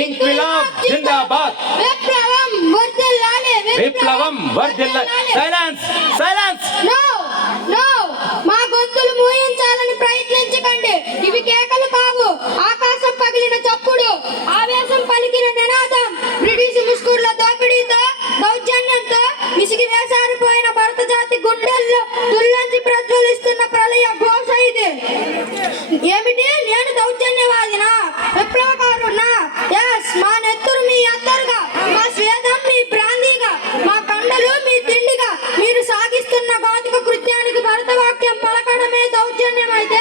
ఇంక్విలాబ్ జిందాబాద్. విప్లవం వర్ధిల్లాలి విప్లవం వర్ధిల్ల సైలెన్స్ సైలెన్స్. నో నో మా గొంతులు మూయించాలని ప్రయత్నించకండి. ఇవి కేకలు కావు. ఆకాశం పగిలిన చప్పుడు ఆవేశం పలికిన నినాదం బ్రిటిష్ ముస్కూర్ల దోపిడీతో దౌర్జన్యంతో విసిగి వేసారిపోయిన భరత జాతి గుండెల్లో తుల్లంచి ప్రజ్వలిస్తున్న ప్రళయ ఘోష ఇది. ఏమిటి నేను దౌర్జన్యవాదినా విప్లవకారున్నా ఎస్ మా నెత్తురు మీ అత్తరుగా మా స్వేదం మీ బ్రాందీగా మా కండలు మీ తిండిగా మీరు సాగిస్తున్న భౌతిక కృత్యానికి భరతవాక్యం పలకడమే దౌర్జన్యం అయితే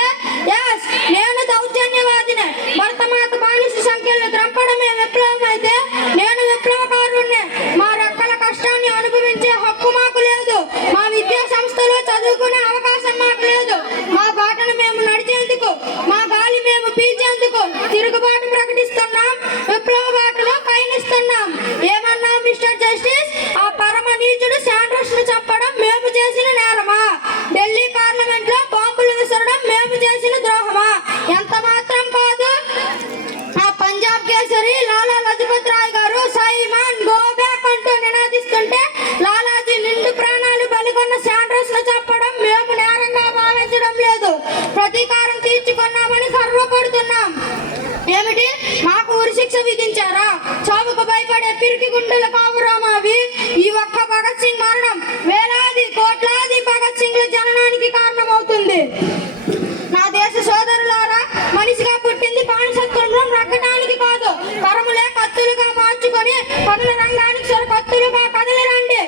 ఎస్ నేను దౌర్జన్యవాదినే. భరతమాత బానిస సంఖ్యలో త్రంపడమే విప్లవం అయితే నేను విప్లవకారుణ్ణే. మా రెక్కల కష్టాన్ని అనుభవించే హక్కు మాకు లేదు. మా విద్యా సంస్థలో చదువుకునే అవకాశం మాకు లేదు. మా బాటను మేము నడిచేందుకు మా గాలి మేము పీల్చేందుకు తిరుగుబాటు ప్రకటిస్తున్నాం విప్లవ బాటలో పయనిస్తున్నాం. ఏమన్నా మిస్టర్ జస్టిస్? ఆ పరమ నీచుడు శాండ్రస్ను చంపడం మేము చేసిన మేము చేసిన ద్రోహమా? ఎంత మాత్రం కాదు. ఆ పంజాబ్ కేసరి లాలా లజపత్ రాయ్ గారు సైమాన్ గో బ్యాక్ అంటూ నినాదిస్తుంటే లాలాజీ నిండు ప్రాణాలు బలిగొన్న శాండ్రస్ను చెప్పడం మేము నేరంగా భావించడం లేదు. ప్రతీకారం తీర్చుకున్నామని గర్వపడుతున్నాం ఏమిటి? మాకు ఉరిశిక్ష విధించారా? చావుకు భయపడే పిరికి గుండెలు కావురా మావి ఈ ఒక్క భగత్ సింగ్ మరణం వేలాది కోట్లాది భగత్ సింగ్ల జననానికి కారణమవుతుంది. మనిషిగా పుట్టింది బానిసత్వంలో రగ్గడానికి కాదు. కరములే కత్తులుగా మార్చుకొని పనుల రంగానికి సొర కత్తులుగా కదిలి రండి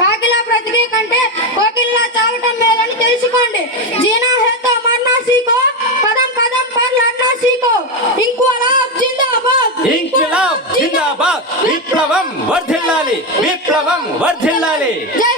కాకిలా బ్రతికే కంటే కోకిల్లా చావటం మేలని తెలుసుకోండి. జీనా హేతో మన్నా సీకో కదం కదం పర్ లడ్నా సీకో ఇంక్వలాబ్ జిందాబాద్. ఇంక్విలాబ్ జిందాబాద్. విప్లవం వర్ధిల్లాలి. విప్లవం వర్ధిల్లాలి. జై